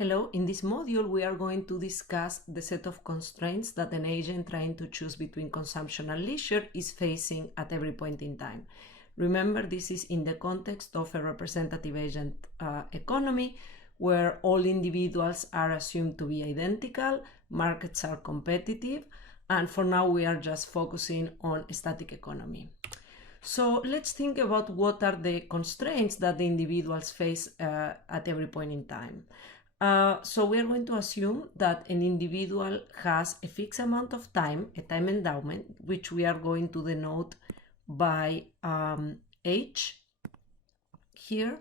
Hello, in this module we are going to discuss the set of constraints that an agent trying to choose between consumption and leisure is facing at every point in time. Remember, this is in the context of a representative agent economy where all individuals are assumed to be identical, markets are competitive, and for now we are just focusing on a static economy. So let's think about what are the constraints that the individuals face at every point in time. So we are going to assume that an individual has a fixed amount of time, a time endowment, which we are going to denote by H here.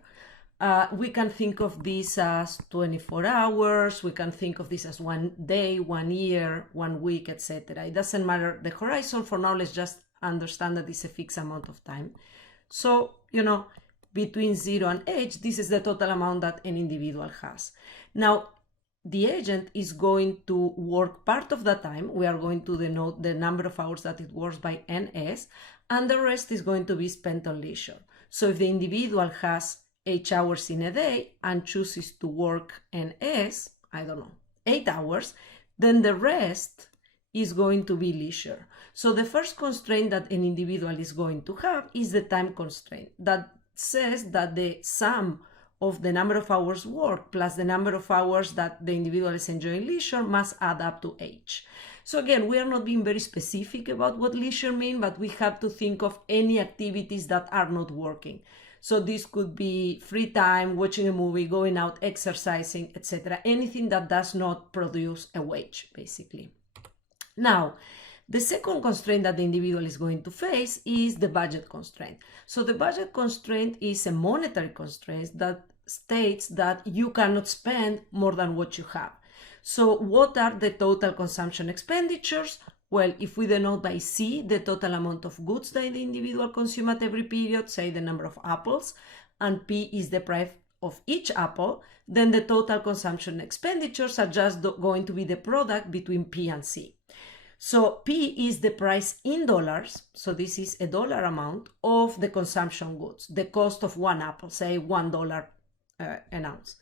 We can think of this as 24 hours, we can think of this as 1 day, 1 year, 1 week, etc. It doesn't matter the horizon. For now, let's just understand that it's a fixed amount of time. So, between 0 and H, this is the total amount that an individual has. Now, the agent is going to work part of the time. We are going to denote the number of hours that it works by NS, and the rest is going to be spent on leisure. So if the individual has H hours in a day and chooses to work NS, 8 hours, then the rest is going to be leisure. So the first constraint that an individual is going to have is the time constraint that says that the sum of the number of hours worked plus the number of hours that the individual is enjoying leisure must add up to H. So again, we are not being very specific about what leisure means, but we have to think of any activities that are not working. So this could be free time, watching a movie, going out, exercising, etc. Anything that does not produce a wage, basically. Now, the second constraint that the individual is going to face is the budget constraint. So the budget constraint is a monetary constraint that states that you cannot spend more than what you have. So what are the total consumption expenditures? Well, if we denote by C, the total amount of goods that the individual consumes at every period, say the number of apples, and P is the price of each apple, then the total consumption expenditures are just going to be the product between P and C. So P is the price in dollars, so this is a dollar amount of the consumption goods, the cost of one apple, say $1 an ounce.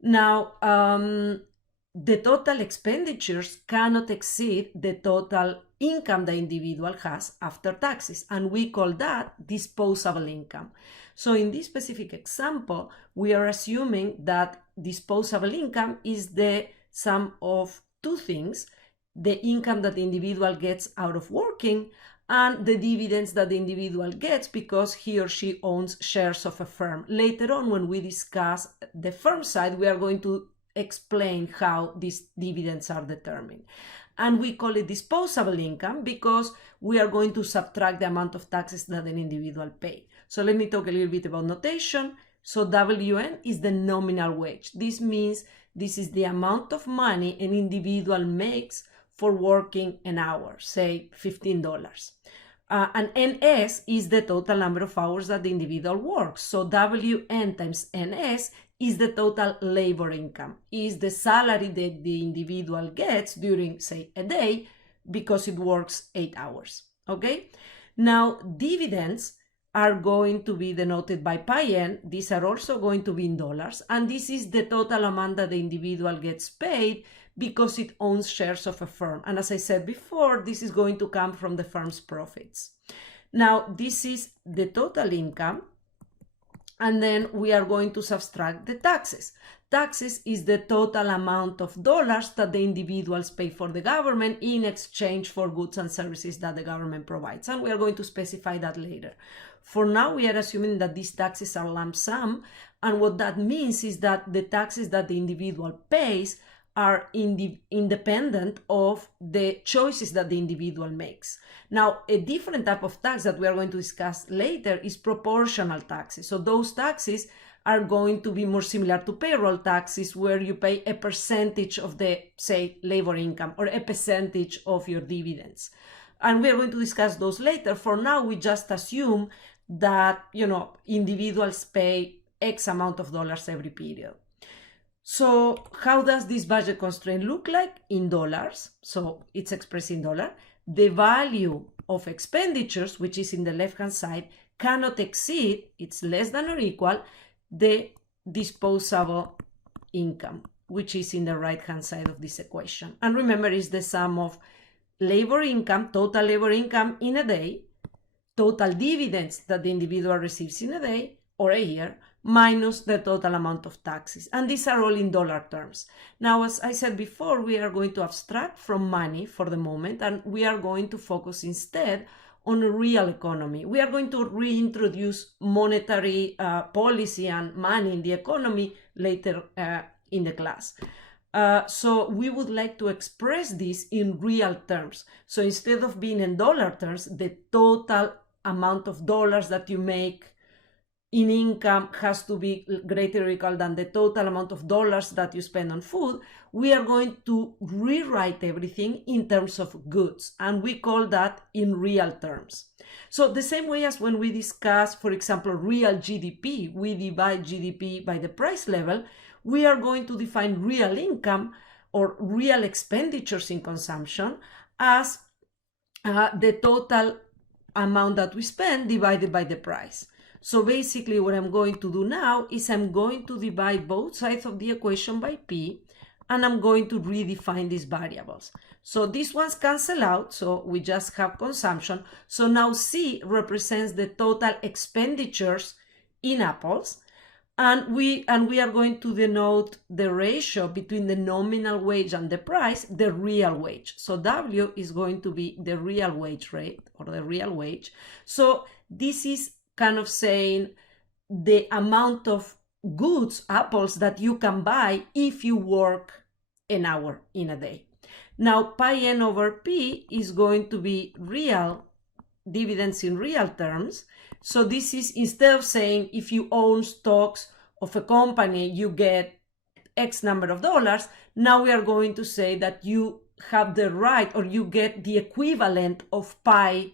Now, the total expenditures cannot exceed the total income the individual has after taxes, and we call that disposable income. So in this specific example, we are assuming that disposable income is the sum of two things: the income that the individual gets out of working and the dividends that the individual gets because he or she owns shares of a firm. Later on, when we discuss the firm side, we are going to explain how these dividends are determined. And we call it disposable income because we are going to subtract the amount of taxes that an individual pays. So let me talk a little bit about notation. So WN is the nominal wage. This means this is the amount of money an individual makes for working an hour, say $15. And NS is the total number of hours that the individual works. So WN times NS is the total labor income, is the salary that the individual gets during, say, a day because it works 8 hours, okay? Now, dividends are going to be denoted by pi n. These are also going to be in dollars, and this is the total amount that the individual gets paid because it owns shares of a firm. And as I said before, this is going to come from the firm's profits. Now, this is the total income, and then we are going to subtract the taxes. Taxes is the total amount of dollars that the individuals pay for the government in exchange for goods and services that the government provides. And we are going to specify that later. For now, we are assuming that these taxes are lump sum. And what that means is that the taxes that the individual pays are independent of the choices that the individual makes. Now, a different type of tax that we are going to discuss later is proportional taxes. So those taxes are going to be more similar to payroll taxes, where you pay a percentage of the, say, labor income or a percentage of your dividends. And we are going to discuss those later. For now, we just assume that, individuals pay X amount of dollars every period. So how does this budget constraint look like in dollars? So it's expressed in dollar. The value of expenditures, which is in the left-hand side, cannot exceed, it's less than or equal, the disposable income, which is in the right-hand side of this equation. And remember, it's the sum of labor income, total labor income in a day, total dividends that the individual receives in a day or a year, minus the total amount of taxes. And these are all in dollar terms. Now, as I said before, we are going to abstract from money for the moment, and we are going to focus instead on a real economy. We are going to reintroduce monetary policy and money in the economy later in the class. So we would like to express this in real terms. So instead of being in dollar terms, the total amount of dollars that you make in income has to be greater or equal than the total amount of dollars that you spend on food. We are going to rewrite everything in terms of goods, and we call that in real terms. So the same way as when we discuss, for example, real GDP, we divide GDP by the price level, we are going to define real income or real expenditures in consumption as the total amount that we spend divided by the price. So basically what I'm going to do now is I'm going to divide both sides of the equation by P, and I'm going to redefine these variables. So these ones cancel out, so we just have consumption. So now C represents the total expenditures in apples, and we are going to denote the ratio between the nominal wage and the price, the real wage. So W is going to be the real wage rate or the real wage. So this is kind of saying the amount of goods, apples, that you can buy if you work an hour in a day. Now, pi n over P is going to be real dividends in real terms. So this is, instead of saying if you own stocks of a company, you get X number of dollars, now we are going to say that you have the right, or you get the equivalent of pi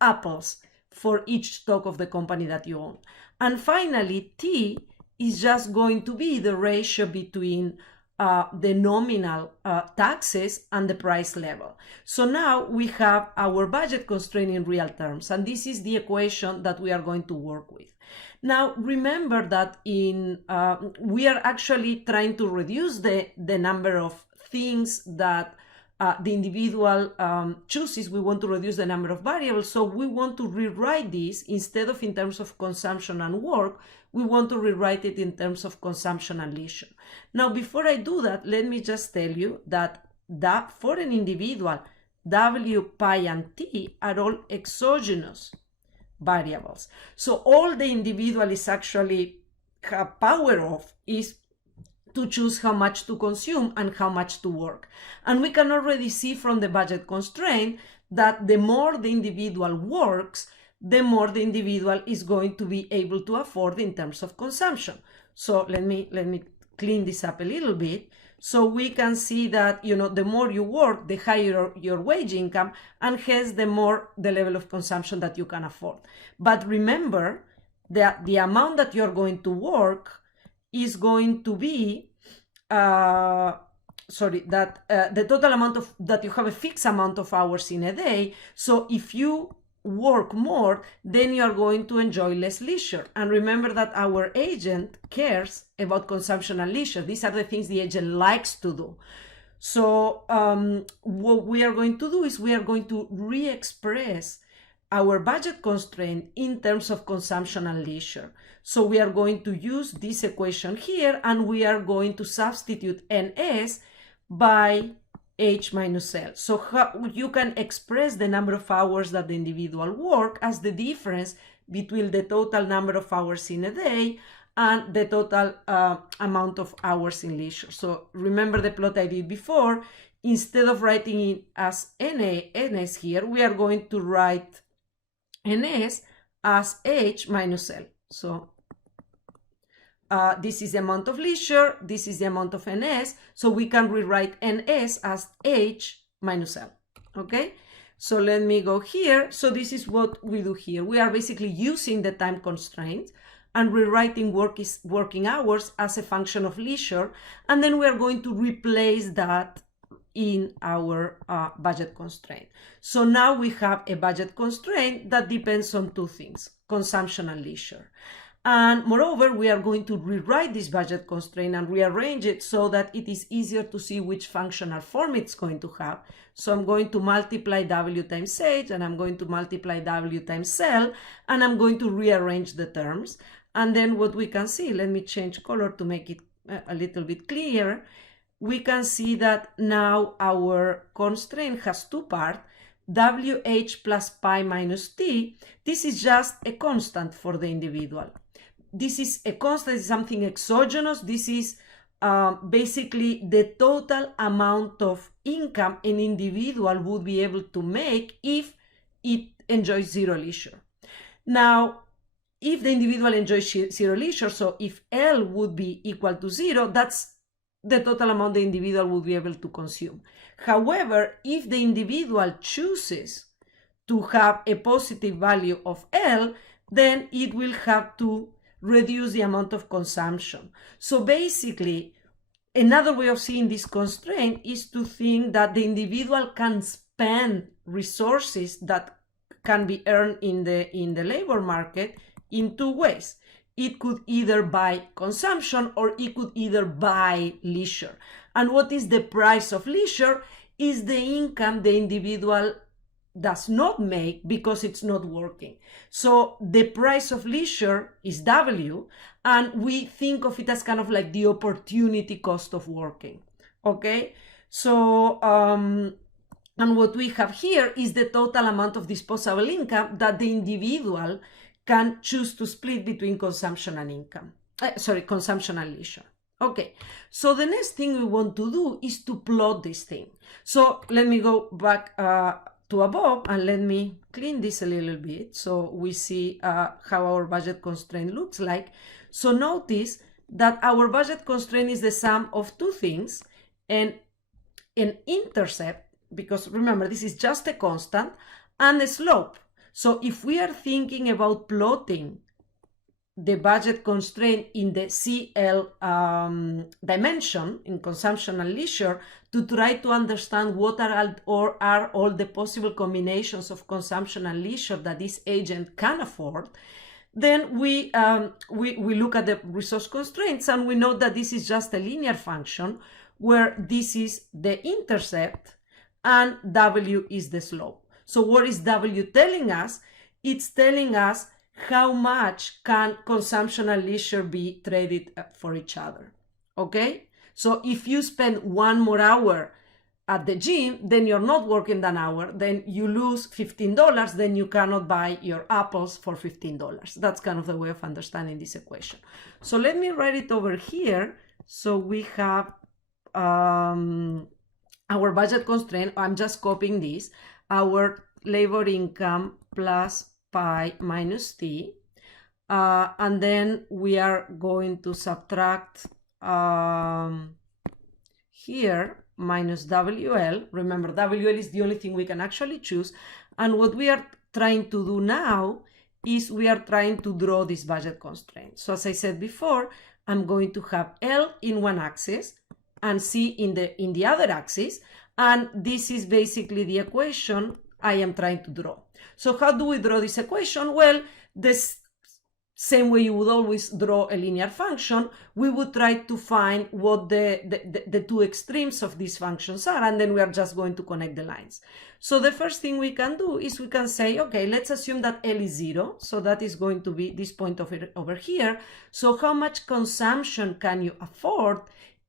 apples for each stock of the company that you own. And finally, T is just going to be the ratio between the nominal taxes and the price level. So now we have our budget constraint in real terms, and this is the equation that we are going to work with. Now, remember that we are actually trying to reduce the number of things that the individual chooses. We want to reduce the number of variables, so we want to rewrite this, instead of in terms of consumption and work, we want to rewrite it in terms of consumption and leisure. Now, before I do that, let me just tell you that for an individual, W, pi, and T are all exogenous variables. So all the individual is actually have power of is to choose how much to consume and how much to work. And we can already see from the budget constraint that the more the individual works, the more the individual is going to be able to afford in terms of consumption. So let me clean this up a little bit. So we can see that, the more you work, the higher your wage income, and hence the more the level of consumption that you can afford. But remember that the amount that you're going to work is going to be, the total amount of, that you have a fixed amount of hours in a day. So if you work more, then you are going to enjoy less leisure. And remember that our agent cares about consumption and leisure. These are the things the agent likes to do. So what we are going to do is we are going to re-express our budget constraint in terms of consumption and leisure. So we are going to use this equation here, and we are going to substitute NS by H minus L. So you can express the number of hours that the individual work as the difference between the total number of hours in a day and the total amount of hours in leisure. So remember the plot I did before. Instead of writing it as NS here, we are going to write NS as H minus L. So this is the amount of leisure, this is the amount of NS, so we can rewrite NS as H minus L, okay? So let me go here. So this is what we do here. We are basically using the time constraint and rewriting working hours as a function of leisure, and then we are going to replace that in our budget constraint. So now we have a budget constraint that depends on two things, consumption and leisure. And moreover, we are going to rewrite this budget constraint and rearrange it so that it is easier to see which functional form it's going to have. So I'm going to multiply W times H, and I'm going to multiply W times L, and I'm going to rearrange the terms. And then what we can see, let me change color to make it a little bit clearer. We can see that now our constraint has two parts, WH plus pi minus T. This is just a constant for the individual. This is a constant, is something exogenous. This is basically the total amount of income an individual would be able to make if it enjoys zero leisure. Now, if the individual enjoys zero leisure, so if L would be equal to 0, that's the total amount the individual would be able to consume. However, if the individual chooses to have a positive value of L, then it will have to reduce the amount of consumption. So basically, another way of seeing this constraint is to think that the individual can spend resources that can be earned in the labor market in two ways. It could either buy consumption or it could either buy leisure. And what is the price of leisure? Is the income the individual does not make because it's not working. So the price of leisure is W, and we think of it as kind of like the opportunity cost of working. Okay, so and what we have here is the total amount of disposable income that the individual can choose to split between consumption and income. Consumption and leisure. Okay, so the next thing we want to do is to plot this thing. So let me go back to above, and let me clean this a little bit so we see how our budget constraint looks like. So notice that our budget constraint is the sum of two things, and an intercept, because remember this is just a constant, and a slope. So if we are thinking about plotting the budget constraint in the CL dimension, in consumption and leisure, to try to understand what are all the possible combinations of consumption and leisure that this agent can afford, then we look at the resource constraints, and we know that this is just a linear function where this is the intercept and W is the slope. So what is W telling us? It's telling us how much can consumption and leisure be traded for each other. Okay, so if you spend 1 more hour at the gym, then you're not working that hour, then you lose $15, then you cannot buy your apples for $15. That's kind of the way of understanding this equation. So let me write it over here. So we have our budget constraint. I'm just copying this. Our labor income plus pi minus T, and then we are going to subtract here minus WL. Remember, WL is the only thing we can actually choose, and what we are trying to do now is we are trying to draw this budget constraint. So as I said before, I'm going to have L in one axis and C in the other axis, and this is basically the equation I am trying to draw. So how do we draw this equation? Well, this same way you would always draw a linear function, we would try to find what the two extremes of these functions are, and then we are just going to connect the lines. So the first thing we can do is we can say, okay, let's assume that L is 0. So that is going to be this point over here. So how much consumption can you afford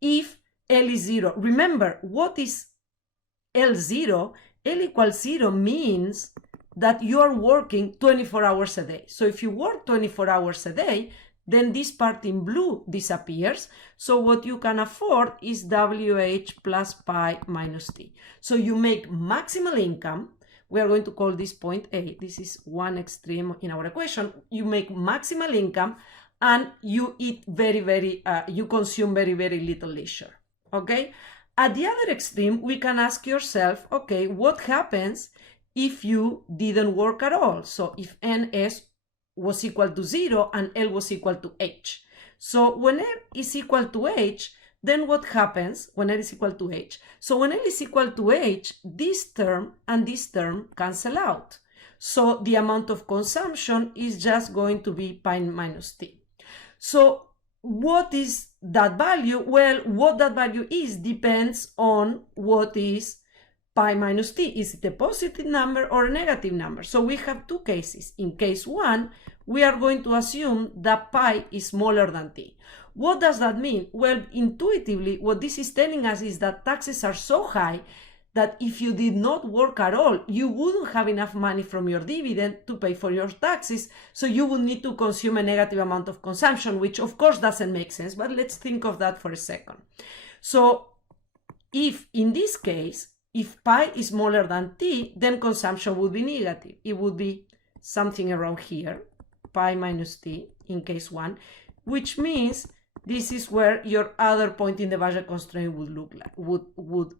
if L is 0? Remember, what is L0? L equals 0 means that you are working 24 hours a day. So if you work 24 hours a day, then this part in blue disappears. So what you can afford is WH plus pi minus T. So you make maximal income. We are going to call this point A. This is one extreme in our equation. You make maximal income and you eat you consume very little leisure. Okay? At the other extreme, we can ask yourself, okay, what happens if you didn't work at all? So if NS was equal to 0 and L was equal to H. So when L is equal to H, then what happens when L is equal to H? So when L is equal to H, this term and this term cancel out. So the amount of consumption is just going to be pi minus T. So what is that value? Well, what that value is depends on what is pi minus t. Is it a positive number or a negative number? So we have two cases. In case one, we are going to assume that pi is smaller than t. What does that mean? Well, intuitively, what this is telling us is that taxes are so high that if you did not work at all, you wouldn't have enough money from your dividend to pay for your taxes, so you would need to consume a negative amount of consumption, which of course doesn't make sense, but let's think of that for a second. So if in this case, if pi is smaller than t, then consumption would be negative. It would be something around here, pi minus t in case one, which means this is where your other point in the budget constraint would look like, would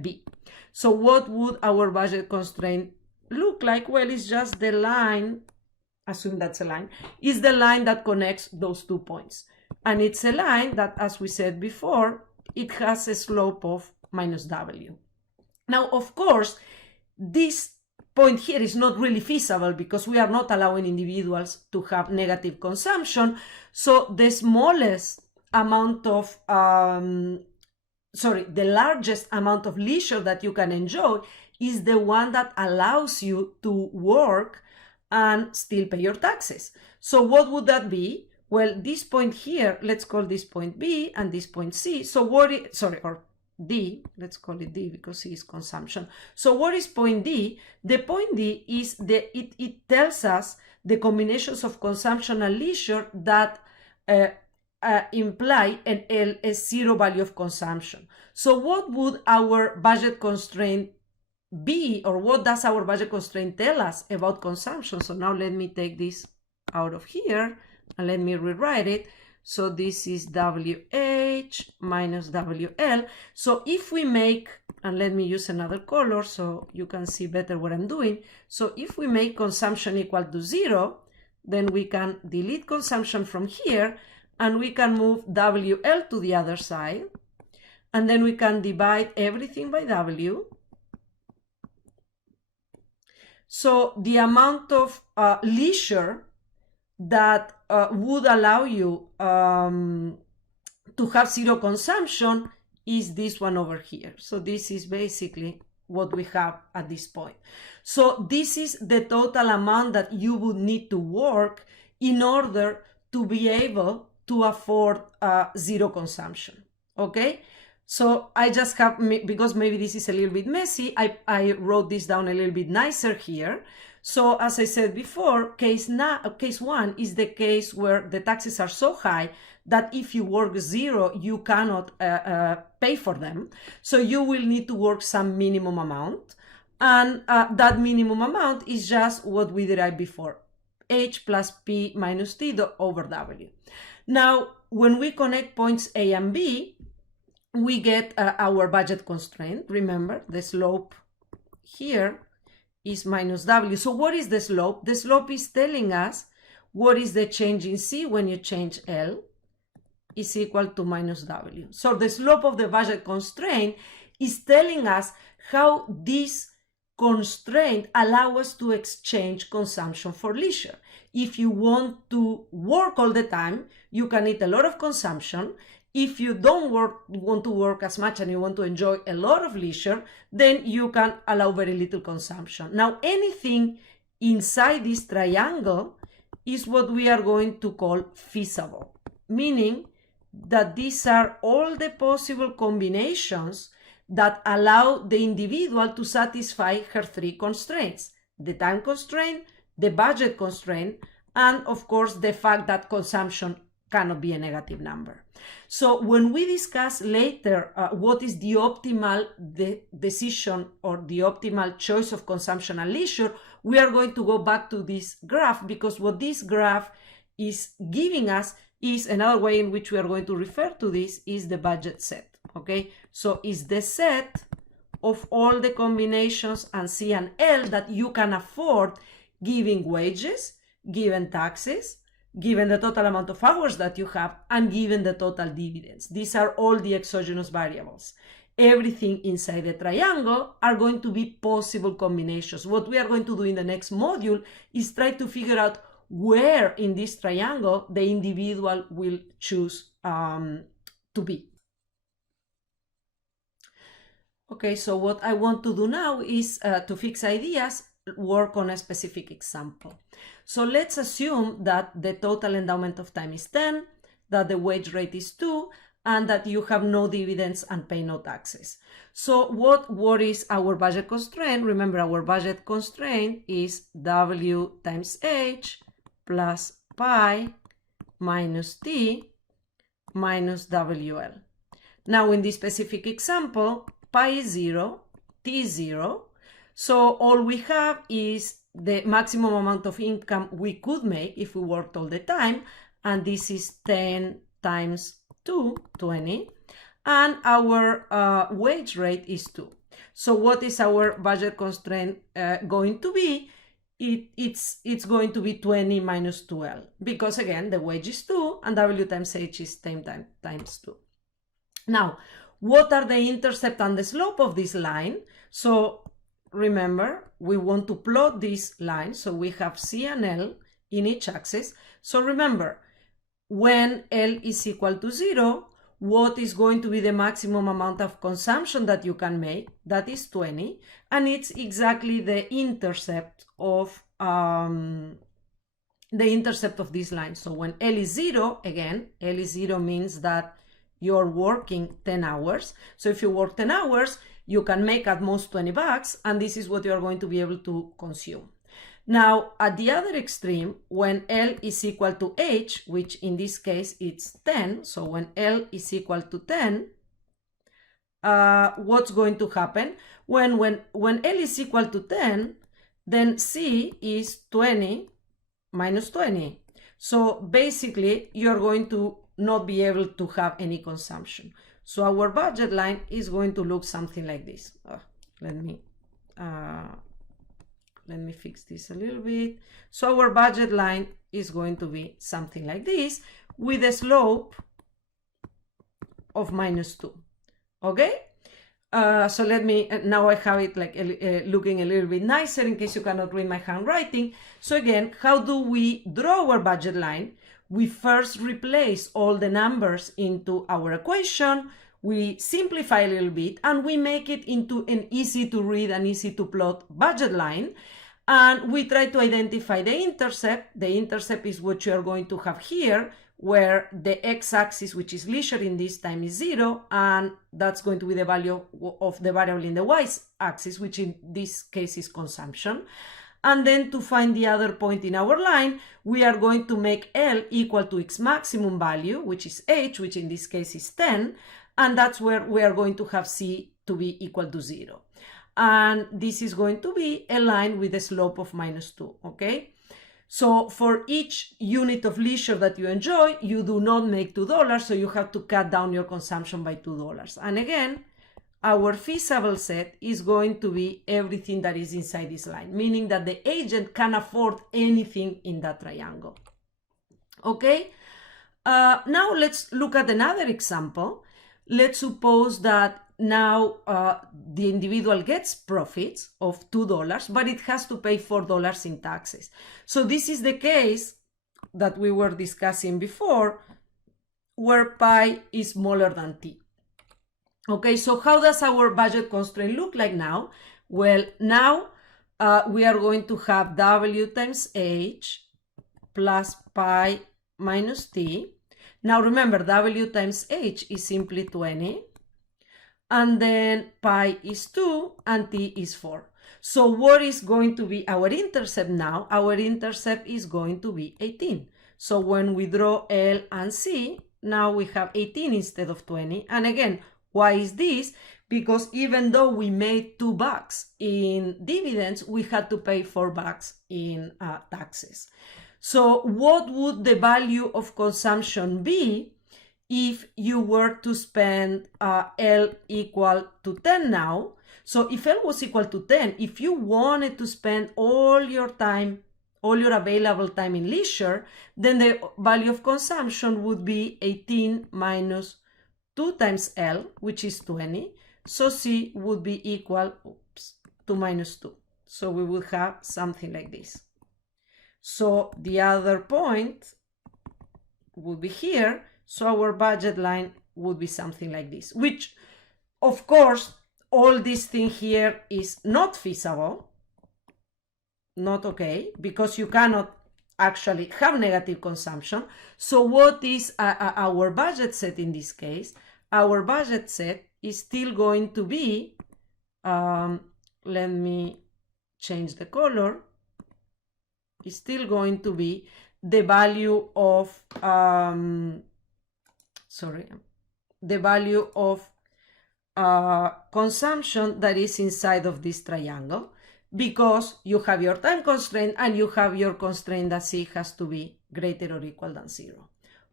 be. So what would our budget constraint look like? Well, it's just the line, assume that's a line, is the line that connects those 2 points. And it's a line that, as we said before, it has a slope of minus w. Now, of course, this point here is not really feasible because we are not allowing individuals to have negative consumption. So the smallest amount of the largest amount of leisure that you can enjoy is the one that allows you to work and still pay your taxes. So what would that be? Well, this point here, let's call this point B and this point C. So what is, or D, let's call it D because C is consumption. So what is point D? The point D is it tells us the combinations of consumption and leisure that imply a zero value of consumption. So what would our budget constraint be, or what does our budget constraint tell us about consumption? So now let me take this out of here and let me rewrite it. So this is WH minus WL. So if we make, and let me use another color so you can see better what I'm doing. So if we make consumption equal to 0, then we can delete consumption from here and we can move WL to the other side. And then we can divide everything by W. So the amount of leisure that would allow you to have zero consumption is this one over here. So this is basically what we have at this point. So this is the total amount that you would need to work in order to be able to afford zero consumption, okay? So I just have, because maybe this is a little bit messy, I wrote this down a little bit nicer here. So as I said before, case one is the case where the taxes are so high that if you work zero, you cannot pay for them. So you will need to work some minimum amount. And that minimum amount is just what we derived before, H plus P minus T over W. Now, when we connect points A and B, we get our budget constraint. Remember, the slope here is minus W. So what is the slope? The slope is telling us what is the change in C when you change L is equal to minus W. So the slope of the budget constraint is telling us how this constraint allows us to exchange consumption for leisure. If you want to work all the time, you can eat a lot of consumption. If you don't want to work as much and you want to enjoy a lot of leisure, then you can allow very little consumption. Now, anything inside this triangle is what we are going to call feasible, meaning that these are all the possible combinations that allow the individual to satisfy her three constraints: the time constraint, the budget constraint, and of course the fact that consumption cannot be a negative number. So when we discuss later what is the optimal decision or the optimal choice of consumption and leisure, we are going to go back to this graph, because what this graph is giving us is another way in which we are going to refer to this is the budget set. Okay, so it's the set of all the combinations and C and L that you can afford given wages, given taxes, given the total amount of hours that you have, and given the total dividends. These are all the exogenous variables. Everything inside the triangle are going to be possible combinations. What we are going to do in the next module is try to figure out where in this triangle the individual will choose to be. Okay, so what I want to do now is to fix ideas, work on a specific example. So let's assume that the total endowment of time is 10, that the wage rate is 2, and that you have no dividends and pay no taxes. So what is our budget constraint? Remember, our budget constraint is W times H plus pi minus T minus WL. Now, in this specific example, pi is 0, T is 0. So all we have is the maximum amount of income we could make if we worked all the time. And this is 10 times 2, 20. And our wage rate is 2. So what is our budget constraint going to be? It's going to be 20 minus 2L. Because again, the wage is 2 and W times H is 10 times 2. Now, what are the intercept and the slope of this line? So remember, we want to plot this line. So we have C and L in each axis. So remember, when L is equal to 0, what is going to be the maximum amount of consumption that you can make? That is 20. And it's exactly the intercept of this line. So when L is 0, again, L is 0 means that you're working 10 hours. So if you work 10 hours, you can make at most $20, and this is what you are going to be able to consume. Now, at the other extreme, when L is equal to H, which in this case it's 10, so when L is equal to 10, what's going to happen? When L is equal to 10, then C is 20 minus 20. So basically, you're going to not be able to have any consumption. So our budget line is going to look something like this. Let me fix this a little bit. So our budget line is going to be something like this with a slope of minus 2. Okay? So let me, now I have it like looking a little bit nicer in case you cannot read my handwriting. So again, how do we draw our budget line? We first replace all the numbers into our equation, we simplify a little bit, and we make it into an easy to read and easy to plot budget line. And we try to identify the intercept. The intercept is what you are going to have here, where the x-axis, which is leisure in this time, is 0, and that's going to be the value of the variable in the y-axis, which in this case is consumption. And then to find the other point in our line, we are going to make L equal to its maximum value, which is H, which in this case is 10. And that's where we are going to have C to be equal to 0. And this is going to be a line with a slope of minus 2, okay? So for each unit of leisure that you enjoy, you do not make $2, so you have to cut down your consumption by $2. And again, our feasible set is going to be everything that is inside this line, meaning that the agent can afford anything in that triangle. Okay? Now let's look at another example. Let's suppose that now the individual gets profits of $2, but it has to pay $4 in taxes. So this is the case that we were discussing before, where pi is smaller than t. Okay, so how does our budget constraint look like now? Well, now we are going to have W times H plus pi minus t. Now remember, W times H is simply 20. And then pi is 2 and t is 4. So what is going to be our intercept now? Our intercept is going to be 18. So when we draw L and C, now we have 18 instead of 20. And again, why is this? Because even though we made $2 in dividends, we had to pay $4 in taxes. So what would the value of consumption be if you were to spend L equal to 10 now? So if L was equal to 10, if you wanted to spend all your time, all your available time in leisure, then the value of consumption would be 18 minus 2 times L, which is 20. So C would be equal to minus 2. So we would have something like this. So the other point would be here. So our budget line would be something like this, which of course, all this thing here is not feasible, not okay, because you cannot actually have negative consumption. So what is our budget set in this case? Our budget set is still going to be, let me change the color, is still going to be the value of, the value of consumption that is inside of this triangle, because you have your time constraint and you have your constraint that C has to be greater or equal than 0.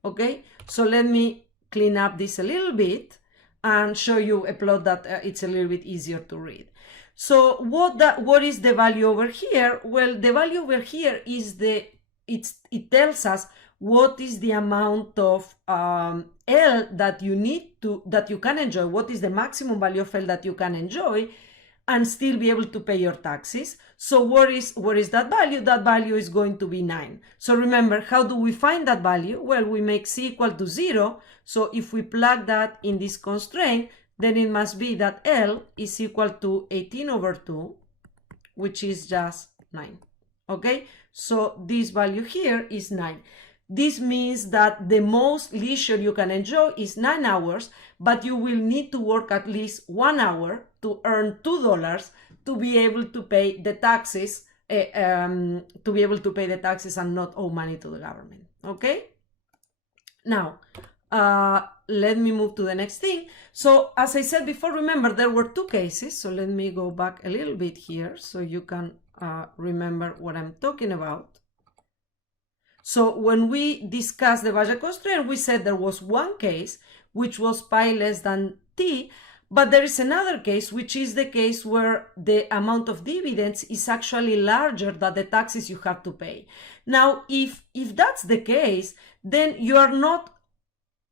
Okay, so let me clean up this a little bit and show you a plot that it's a little bit easier to read. So what is the value over here? Well, the value over here is it tells us what is the amount of L that you can enjoy, what is the maximum value of L that you can enjoy and still be able to pay your taxes. So what is that value? That value is going to be 9. So remember, how do we find that value? Well, we make C equal to 0. So if we plug that in this constraint, then it must be that L is equal to 18 over 2, which is just 9. Okay, so this value here is 9. This means that the most leisure you can enjoy is 9 hours, but you will need to work at least 1 hour to earn $2 to be able to pay the taxes, and not owe money to the government. Okay? Now, let me move to the next thing. So as I said before, remember there were two cases. So let me go back a little bit here so you can remember what I'm talking about. So when we discussed the budget constraint, we said there was one case, which was pi less than t, but there is another case, which is the case where the amount of dividends is actually larger than the taxes you have to pay. Now, if that's the case, then you are not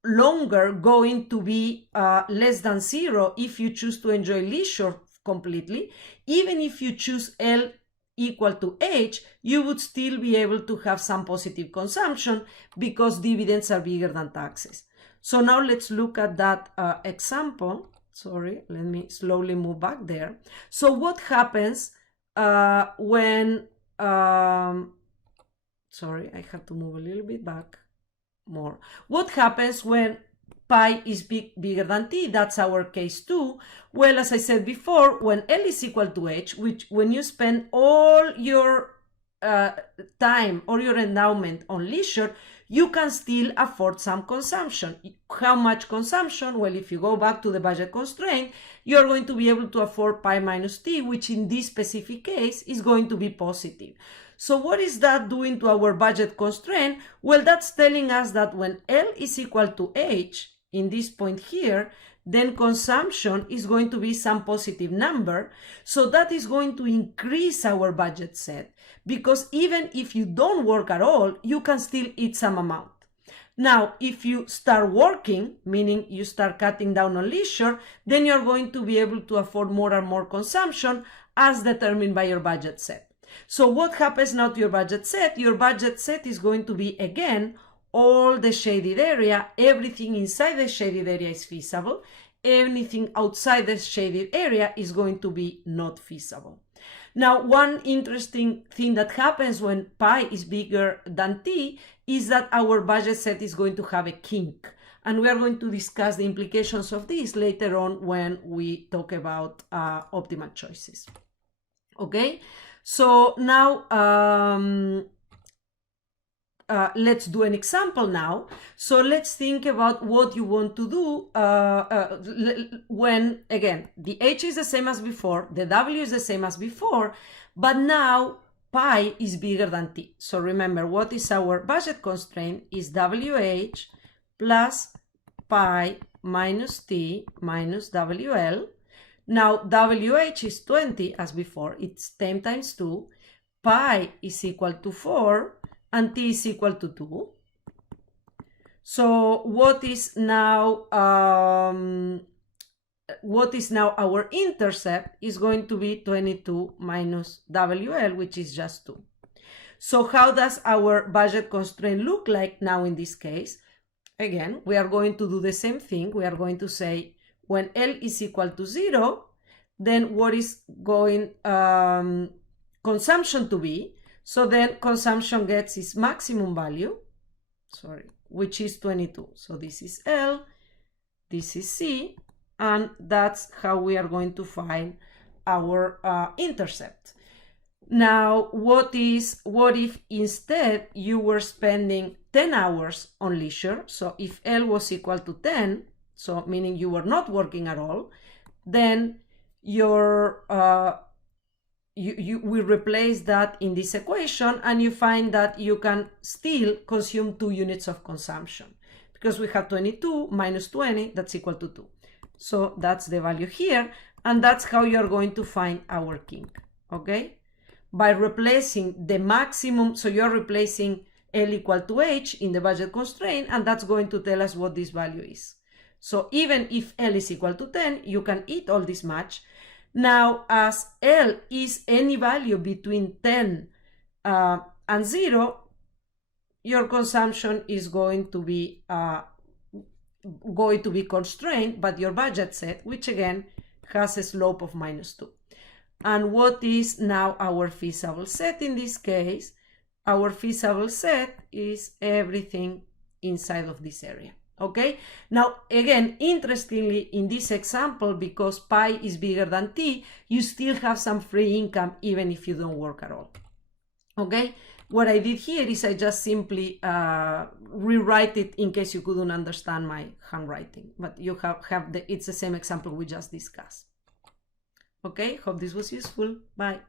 longer going to be less than 0 if you choose to enjoy leisure completely. Even if you choose L equal to H, you would still be able to have some positive consumption because dividends are bigger than taxes. So now let's look at that example. Sorry, let me slowly move back there. So what happens when, sorry, I have to move a little bit back more. What happens when pi is bigger than t? That's our case 2. Well, as I said before, when L is equal to H, which when you spend all your time or your endowment on leisure, you can still afford some consumption. How much consumption? Well, if you go back to the budget constraint, you're going to be able to afford pi minus t, which in this specific case is going to be positive. So what is that doing to our budget constraint? Well, that's telling us that when L is equal to H, in this point here, then consumption is going to be some positive number. So that is going to increase our budget set, because even if you don't work at all, you can still eat some amount. Now, if you start working, meaning you start cutting down on leisure, then you're going to be able to afford more and more consumption as determined by your budget set. So what happens now to your budget set? Your budget set is going to be, again, all the shaded area. Everything inside the shaded area is feasible. Anything outside the shaded area is going to be not feasible. Now, one interesting thing that happens when pi is bigger than t is that our budget set is going to have a kink. And we are going to discuss the implications of this later on when we talk about optimal choices. Okay? So now, let's do an example now. So let's think about what you want to do when, again, the H is the same as before, the W is the same as before, but now pi is bigger than t. So remember, what is our budget constraint is WH plus pi minus t minus WL. Now WH is 20 as before, it's 10 times 2, pi is equal to 4, and t is equal to 2. So what is now our intercept is going to be 22 minus WL, which is just 2. So how does our budget constraint look like now in this case? Again, we are going to do the same thing. We are going to say when L is equal to 0, then what is going consumption to be? So then consumption gets its maximum value, which is 22. So this is L, this is C, and that's how we are going to find our intercept. Now, what if instead you were spending 10 hours on leisure? So if L was equal to 10, so meaning you were not working at all, then your we replace that in this equation, and you find that you can still consume 2 units of consumption, because we have 22 minus 20, that's equal to 2. So that's the value here, and that's how you're going to find our kink, okay? By replacing the maximum, so you're replacing L equal to H in the budget constraint, and that's going to tell us what this value is. So even if L is equal to 10, you can eat all this much. Now, as L is any value between 10 and 0, your consumption is going to be constrained, but your budget set, which again has a slope of -2. And what is now our feasible set in this case? Our feasible set is everything inside of this area. Okay, now again, interestingly, in this example, because pi is bigger than t, you still have some free income even if you don't work at all. Okay, what I did here is I just simply rewrite it in case you couldn't understand my handwriting, but you it's the same example we just discussed. Okay, hope this was useful. Bye.